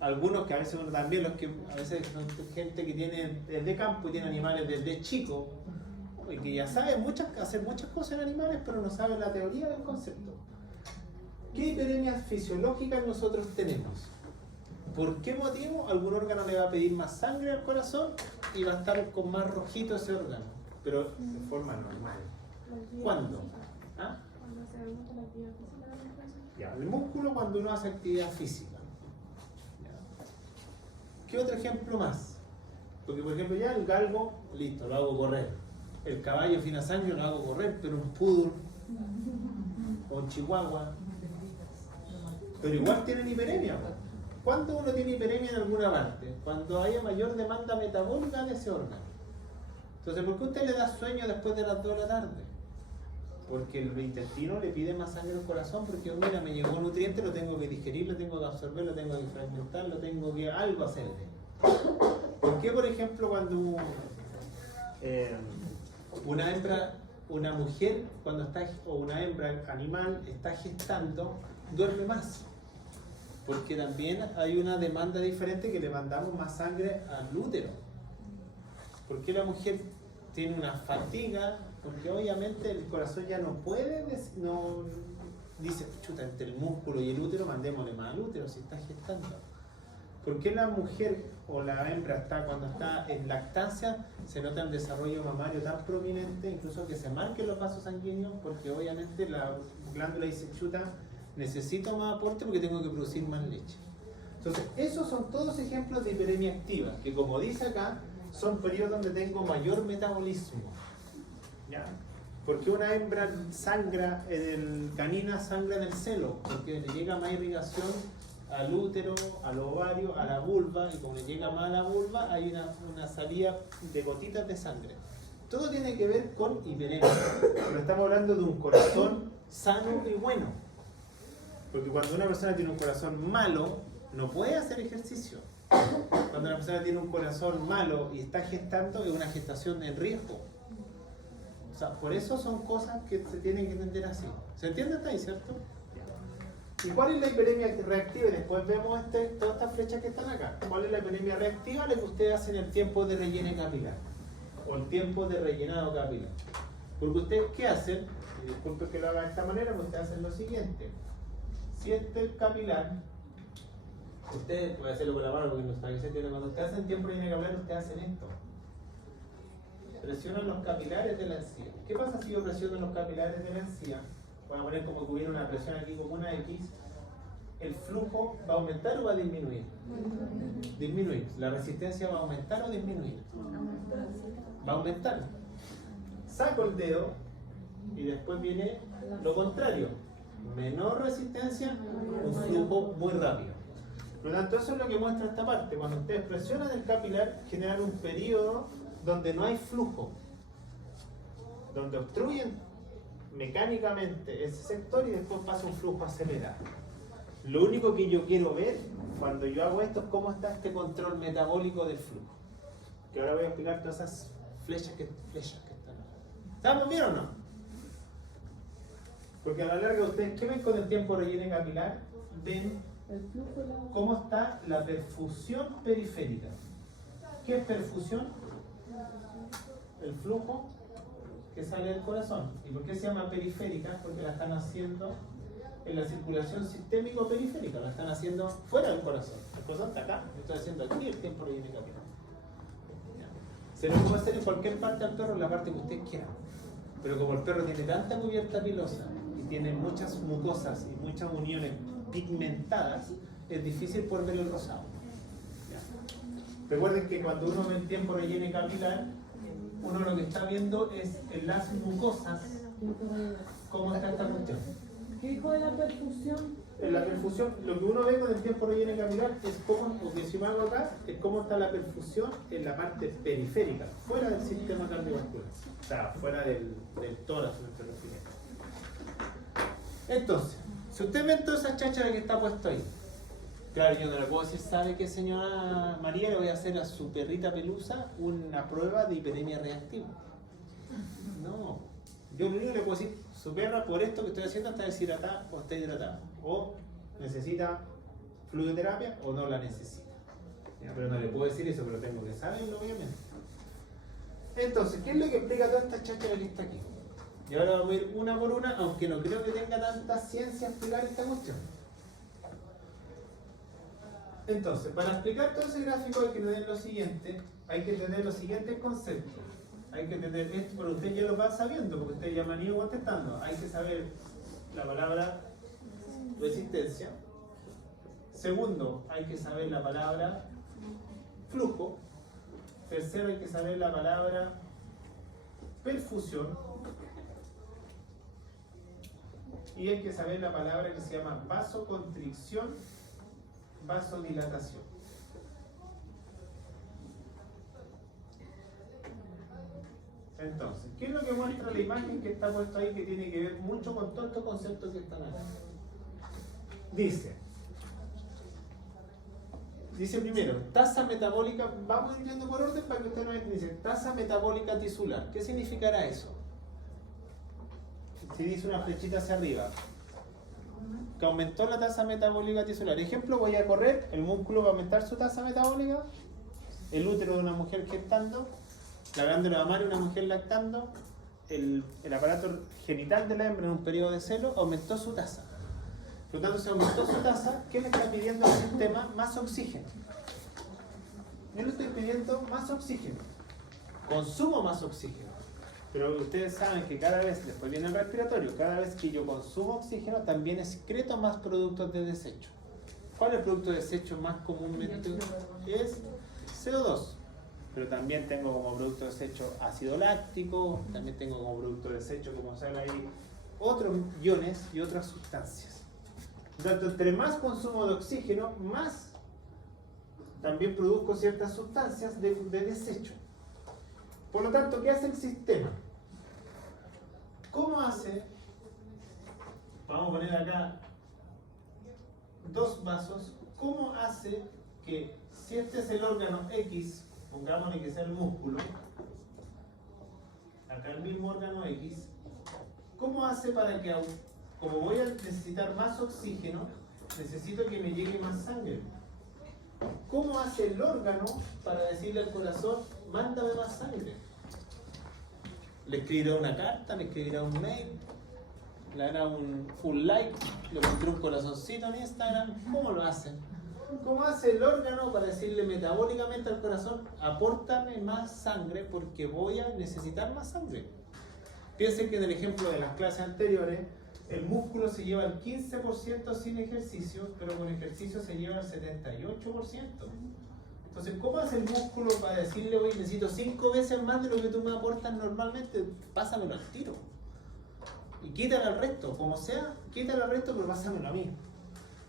Algunos que a veces también, los que a veces son gente que tiene desde campo y tiene animales desde chico, y que ya sabe hacer muchas cosas en animales, pero no sabe la teoría del concepto. ¿Qué hiperemias fisiológicas nosotros tenemos? ¿Por qué motivo algún órgano le va a pedir más sangre al corazón y va a estar con más rojito ese órgano? Pero de forma normal. ¿Cuándo? ¿Ah? Cuando se aumenta la actividad física de la persona. Ya, el músculo cuando uno hace actividad física. Ya. ¿Qué otro ejemplo más? Porque por ejemplo ya el galgo, listo, lo hago correr. El caballo fina sangre lo hago correr, pero un poodle o un chihuahua, pero igual tienen hiperemia. ¿Cuándo uno tiene hiperemia en alguna parte? Cuando haya mayor demanda metabólica de ese órgano. Entonces, ¿por qué usted le da sueño después de las 2 de la tarde? Porque el intestino le pide más sangre al corazón, porque mira, me llegó un nutriente, lo tengo que digerir, lo tengo que absorber, lo tengo que fragmentar, lo tengo que algo hacerle. ¿Por qué, por ejemplo, cuando una mujer, cuando está, o una hembra animal está gestando, duerme más? Porque también hay una demanda diferente que le mandamos más sangre al útero. ¿Por qué la mujer tiene una fatiga? Porque obviamente el corazón ya no puede, dice, chuta, entre el músculo y el útero, mandémosle más al útero si está gestando. ¿Por qué la mujer o la hembra cuando está en lactancia se nota el desarrollo mamario tan prominente, incluso que se marquen los vasos sanguíneos? Porque obviamente la glándula dice, chuta, necesito más aporte porque tengo que producir más leche. Entonces, esos son todos ejemplos de hiperemia activa, que como dice acá, son periodos donde tengo mayor metabolismo. ¿Ya? ¿Por qué una hembra canina sangra en el celo? Porque le llega más irrigación al útero, al ovario, a la vulva, y como le llega más a la vulva, hay una salida de gotitas de sangre. Todo tiene que ver con hiperemia. Pero estamos hablando de un corazón sano y bueno. Porque cuando una persona tiene un corazón malo, no puede hacer ejercicio. Cuando una persona tiene un corazón malo y está gestando, es una gestación en riesgo. O sea, por eso son cosas que se tienen que entender así. ¿Se entiende hasta ahí, cierto? ¿Y cuál es la hiperemia reactiva? Y después vemos todas estas flechas que están acá. ¿Cuál es la hiperemia reactiva? La que ustedes hacen el tiempo de relleno capilar. O el tiempo de rellenado capilar. Porque ustedes, ¿qué hacen? Y disculpen que lo haga de esta manera, pero ustedes hacen lo siguiente. Si este es el capilar, ustedes, voy a hacerlo con la mano porque no está que se entiende. Cuando ustedes hacen tiempo de relleno capilar, ustedes hacen esto. Presionan los capilares de la encía. ¿Qué pasa si yo presiono los capilares de la encía? Voy a poner como que hubiera una presión aquí como una X. ¿El flujo va a aumentar o va a disminuir? Disminuir. ¿La resistencia va a aumentar o disminuir? Va a aumentar. Saco el dedo y después viene lo contrario. Menor resistencia, un flujo muy rápido. Por lo tanto, eso es lo que muestra esta parte. Cuando ustedes presionan el capilar, generan un periodo donde no hay flujo, donde obstruyen mecánicamente ese sector y después pasa un flujo acelerado. Lo único que yo quiero ver cuando yo hago esto es cómo está este control metabólico del flujo. Que ahora voy a explicar todas esas flechas que están. ¿Estamos bien o no? Porque a la larga ustedes, ¿qué ven con el tiempo de relleno capilar? Ven cómo está la perfusión periférica. ¿Qué es perfusión? El flujo que sale del corazón. ¿Y por qué se llama periférica? Porque la están haciendo en la circulación sistémico-periférica, la están haciendo fuera del corazón. El corazón está acá, yo estoy haciendo aquí el tiempo de relleno capilar. Se lo puede hacer en cualquier parte al perro, en la parte que usted quiera. Pero como el perro tiene tanta cubierta pilosa y tiene muchas mucosas y muchas uniones pigmentadas, es difícil por ver el rosado. ¿Ya? Recuerden que cuando uno ve el tiempo relleno capilar, uno lo que está viendo es en las mucosas cómo está esta cuestión. ¿Qué dijo de la perfusión? En la perfusión, lo que uno ve con el tiempo relleno capilar es cómo, porque si me hago acá, es cómo está la perfusión en la parte periférica, fuera del sistema cardiovascular, o sea, fuera del tórax, nuestro refiere. Entonces, si usted ve toda esa cháchara que está puesto ahí, claro, yo no le puedo decir, ¿sabe qué, señora María? Le voy a hacer a su perrita pelusa una prueba de hiperemia reactiva. No, yo lo único que le puedo decir, su perra por esto que estoy haciendo está deshidratada o está hidratada. O necesita fluidoterapia o no la necesita. Ya, pero no le puedo decir eso, pero tengo que saberlo, obviamente. Entonces, ¿qué es lo que explica toda esta cháchara que está aquí? Y ahora vamos a ir una por una, aunque no creo que tenga tanta ciencia explicar esta cuestión. Entonces, para explicar todo ese gráfico hay que tener lo siguiente, hay que tener los siguientes conceptos. Hay que tener esto, pero usted ya lo va sabiendo, porque usted ya me han ido contestando. Hay que saber la palabra resistencia. Segundo, hay que saber la palabra flujo. Tercero, hay que saber la palabra perfusión. Y hay que saber la palabra que se llama vasoconstricción, vasodilatación. Entonces, ¿qué es lo que muestra la imagen que está puesta ahí que tiene que ver mucho con todos estos conceptos que están acá? Dice primero, tasa metabólica, vamos entrando por orden para que usted no entienda. Dice, tasa metabólica tisular. ¿Qué significará eso? Si dice una flechita hacia arriba, que aumentó la tasa metabólica tisular. Ejemplo, voy a correr, el músculo va a aumentar su tasa metabólica, el útero de una mujer gestando, la glándula mamaria de una mujer lactando, el aparato genital de la hembra en un periodo de celo aumentó su tasa. Por lo tanto, si aumentó su tasa, ¿qué le está pidiendo al sistema? Más oxígeno. Yo le estoy pidiendo más oxígeno. Consumo más oxígeno. Pero ustedes saben que cada vez, después viene el respiratorio, cada vez que yo consumo oxígeno, también excreto más productos de desecho. ¿Cuál es el producto de desecho más comúnmente? Es CO2. Pero también tengo como producto de desecho ácido láctico, también tengo como producto de desecho, como sale ahí, otros iones y otras sustancias. Por tanto, entre más consumo de oxígeno, más también produzco ciertas sustancias de desecho. Por lo tanto, ¿qué hace el sistema? ¿Cómo hace? Vamos a poner acá dos vasos. ¿Cómo hace que, si este es el órgano X, pongámosle que sea el músculo, acá el mismo órgano X, ¿cómo hace para que, como voy a necesitar más oxígeno, necesito que me llegue más sangre? ¿Cómo hace el órgano para decirle al corazón, mándame más sangre? Le escribirá una carta, le escribirá un mail, le hará un full like, le pondré un corazoncito en Instagram. ¿Cómo lo hacen? ¿Cómo hace el órgano para decirle metabólicamente al corazón, apórtame más sangre porque voy a necesitar más sangre? Piensen que en el ejemplo de las clases anteriores, el músculo se lleva el 15% sin ejercicio, pero con ejercicio se lleva el 78%. Entonces, ¿cómo hace el músculo para decirle, oye, necesito 5 veces más de lo que tú me aportas normalmente? Pásamelo al tiro. Y quítale al resto, como sea, quítale al resto, pero pásamelo a mí.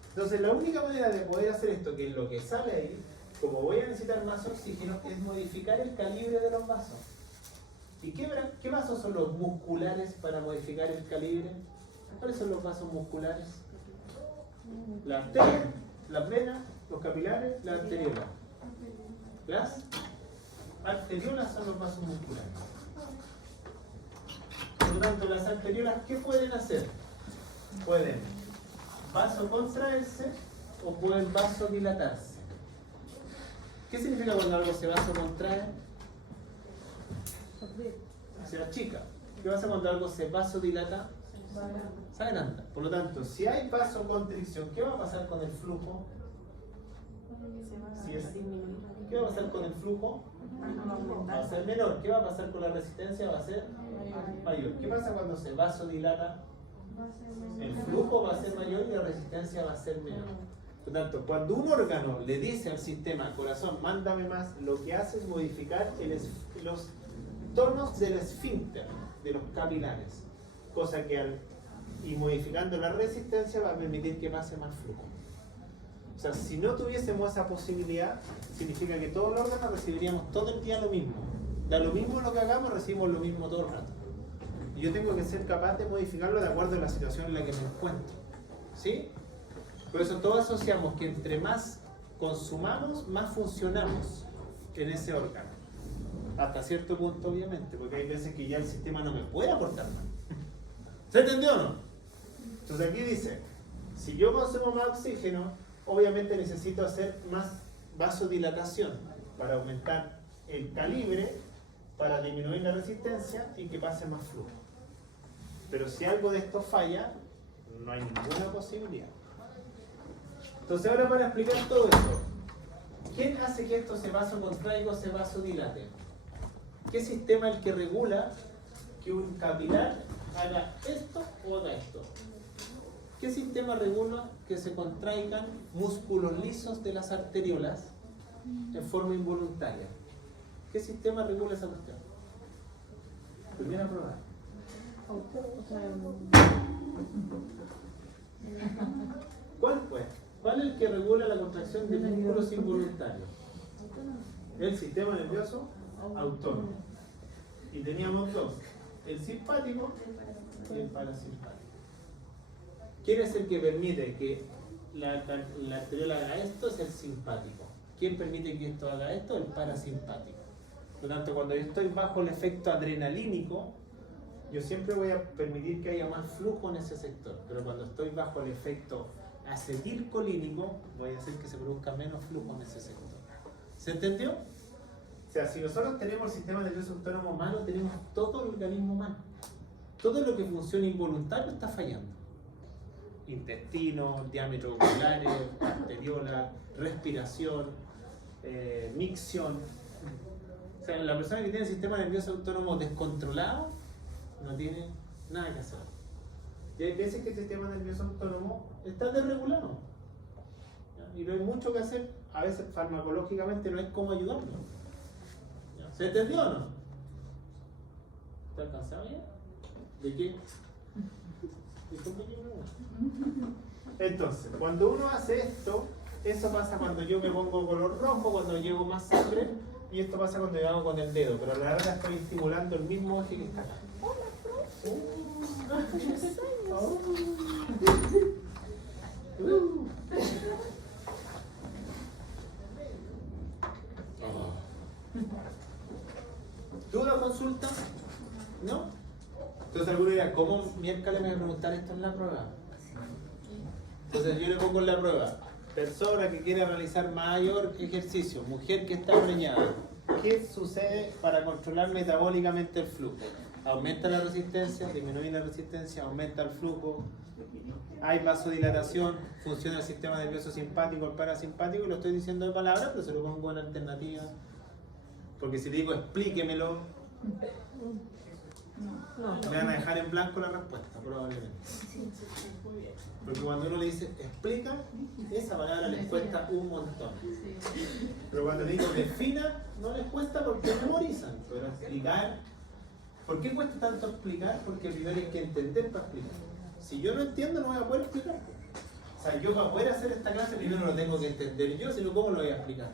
Entonces, la única manera de poder hacer esto, que es lo que sale ahí, como voy a necesitar más oxígeno, es modificar el calibre de los vasos. ¿Y qué vasos son los musculares para modificar el calibre? ¿Cuáles son los vasos musculares? La arteria, las venas, los capilares, la arteriola. Las arteriolas son los vasos musculares. Por lo tanto, las arteriolas, ¿qué pueden hacer? Pueden vasocontraerse o pueden vasodilatarse. ¿Qué significa cuando algo se vasocontrae? Se achica. ¿Qué pasa cuando algo se vasodilata? Se agranda. Por lo tanto, si hay vasoconstricción, ¿qué va a pasar con el flujo? ¿Qué va a pasar con el flujo? Va a ser menor. ¿Qué va a pasar con la resistencia? Va a ser mayor. ¿Qué pasa cuando se vasodilata? El flujo va a ser mayor y la resistencia va a ser menor. Por lo tanto, cuando un órgano le dice al sistema, corazón, mándame más, lo que hace es modificar tonos del esfínter, de los capilares, cosa que y modificando la resistencia va a permitir que pase más flujo. O sea, si no tuviésemos esa posibilidad, significa que todos los órganos recibiríamos todo el día lo mismo. Da lo mismo lo que hagamos, recibimos lo mismo todo el rato. Y yo tengo que ser capaz de modificarlo de acuerdo a la situación en la que me encuentro. ¿Sí? Por eso todos asociamos que entre más consumamos, más funcionamos en ese órgano. Hasta cierto punto, obviamente, porque hay veces que ya el sistema no me puede aportar más. ¿Se entendió o no? Entonces aquí dice, si yo consumo más oxígeno, obviamente necesito hacer más vasodilatación para aumentar el calibre, para disminuir la resistencia y que pase más flujo. Pero si algo de esto falla, no hay ninguna posibilidad. Entonces ahora para explicar todo esto, ¿quién hace que esto se vasocontraiga o se vasodilate? ¿Qué sistema es el que regula que un capilar haga esto o haga esto? ¿Qué sistema regula que se contraigan músculos lisos de las arteriolas en forma involuntaria? ¿Qué sistema regula esa cuestión? Primera prueba. ¿Cuál fue? ¿Cuál es el que regula la contracción de músculos involuntarios? El sistema nervioso autónomo. Y teníamos dos, el simpático y el parasimpático. ¿Quién es el que permite que la arteriola haga esto? Es el simpático. ¿Quién permite que esto haga esto? El parasimpático. Por lo tanto, cuando yo estoy bajo el efecto adrenalínico, yo siempre voy a permitir que haya más flujo en ese sector. Pero cuando estoy bajo el efecto acetilcolínico, voy a hacer que se produzca menos flujo en ese sector. ¿Se entendió? O sea, si nosotros tenemos el sistema nervioso autónomo malo, tenemos todo el organismo malo. Todo lo que funciona involuntario está fallando. Intestino, diámetro oculares, arteriola, respiración, micción. O sea, la persona que tiene el sistema nervioso autónomo descontrolado no tiene nada que hacer. Y hay veces que el sistema nervioso autónomo está desregulado. ¿Ya? Y no hay mucho que hacer. A veces farmacológicamente no hay cómo ayudarlo. ¿Ya? ¿Se entendió o no? ¿Está cansado ya? ¿De qué? Entonces, cuando uno hace esto, eso pasa cuando yo me pongo color rojo, cuando llevo más sangre, y esto pasa cuando yo hago con el dedo, pero a la verdad estoy estimulando el mismo eje que está acá. ¿Duda, consulta? ¿No? Entonces alguno dirá, ¿cómo miércoles me voy a preguntar esto en la prueba? Entonces yo le pongo en la prueba, persona que quiere realizar mayor ejercicio, mujer que está preñada, ¿qué sucede para controlar metabólicamente el flujo? Aumenta la resistencia, disminuye la resistencia, aumenta el flujo, hay vasodilatación, funciona el sistema nervioso simpático, el parasimpático, y lo estoy diciendo de palabras, pero se lo pongo en alternativa, porque si le digo explíquemelo, me van a dejar en blanco la respuesta, probablemente. Porque cuando uno le dice explica, esa palabra les cuesta un montón. Pero cuando le digo defina, no les cuesta porque memorizan. Pero explicar, ¿por qué cuesta tanto explicar? Porque primero hay que entender para explicar. Si yo no entiendo, no voy a poder explicar. O sea, yo para poder hacer esta clase primero lo tengo que entender yo, sino ¿cómo lo voy a explicar?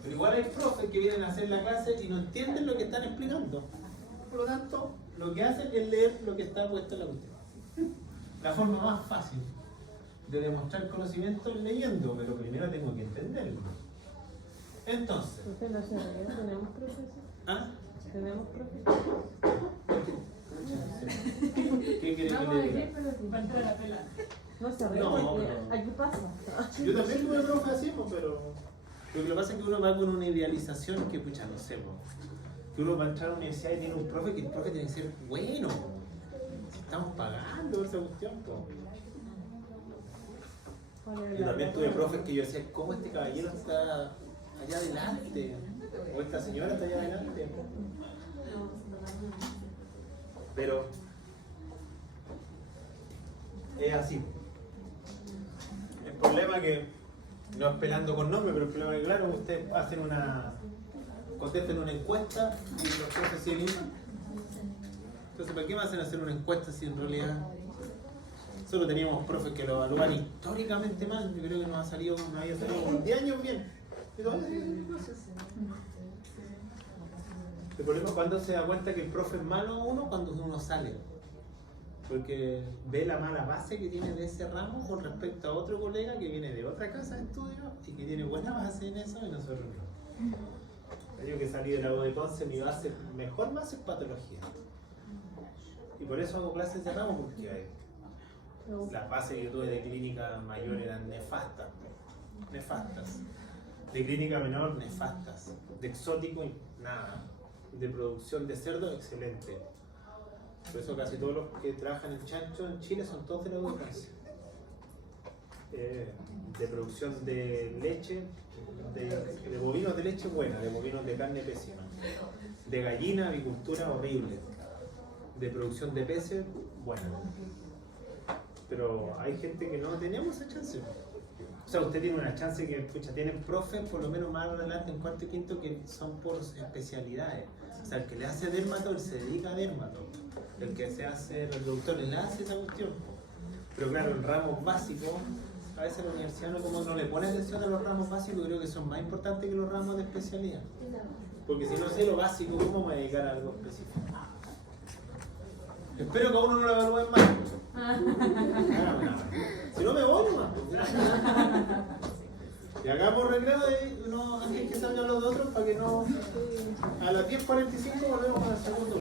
Pero igual hay profes que vienen a hacer la clase y no entienden lo que están explicando. Por lo tanto, lo que hacen es leer lo que está puesto en la cuestión. La forma más fácil de demostrar conocimiento es leyendo, pero primero tengo que entenderlo. Entonces, ¿tenemos profesor? ¿ah? ¿Tenemos profesor? ¿Qué quiere que le diga? No se ríe, No, porque no. aquí pasa. Yo también tuve profe así, pero lo que pasa es que uno va con una idealización que, pucha, no sé, que uno va a entrar a la universidad y tiene un profe que el profe tiene que ser bueno. Estamos pagando esa cuestión, Yo también tuve profes que yo decía, ¿cómo este caballero está allá adelante? O esta señora está allá adelante. Pero es así. El problema que, no es pelando con nombre, pero el problema es que, claro, ustedes hacen contesten una encuesta y los profes siguen. Entonces, ¿para qué me hacen hacer una encuesta si en realidad solo teníamos profes que lo evaluaban históricamente mal? Yo creo que nos había salido como 10 años bien. Y todavía sigue el proceso. El problema es cuando se da cuenta que el profe es malo uno, cuando uno sale. Porque ve la mala base que tiene de ese ramo con respecto a otro colega que viene de otra casa de estudio y que tiene buena base en eso y nosotros no. Yo que salí de la U de Conce, mi base, mejor base es patología. Y por eso hago clases de ramo, porque las bases que yo tuve de clínica mayor eran nefastas. Nefastas. De clínica menor, nefastas. De exótico, nada. De producción de cerdo, excelente. Por eso casi todos los que trabajan en chancho en Chile son todos de la U de Conce. De producción de leche, de bovinos de leche buena, de bovinos de carne pésima. De gallina, avicultura horrible. De producción de peces, bueno. Pero hay gente que no tenemos esa chance. O sea, usted tiene una chance que, escucha, tienen profes por lo menos más adelante en cuarto y quinto que son por especialidades. O sea, el que le hace dermato, él se dedica a dermato. El que se hace reproductor, él hace esa cuestión. Pero claro, en ramos básicos, a veces la universidad no le pone atención a los ramos básicos, creo que son más importantes que los ramos de especialidad. Porque si no sé lo básico, ¿cómo me voy a dedicar a algo específico? Espero que a uno no lo evalúen mal. Si no me voy nomás. Y hagamos recreo de antes que salgan los otros para que no. A las 10:45 volvemos con el segundo.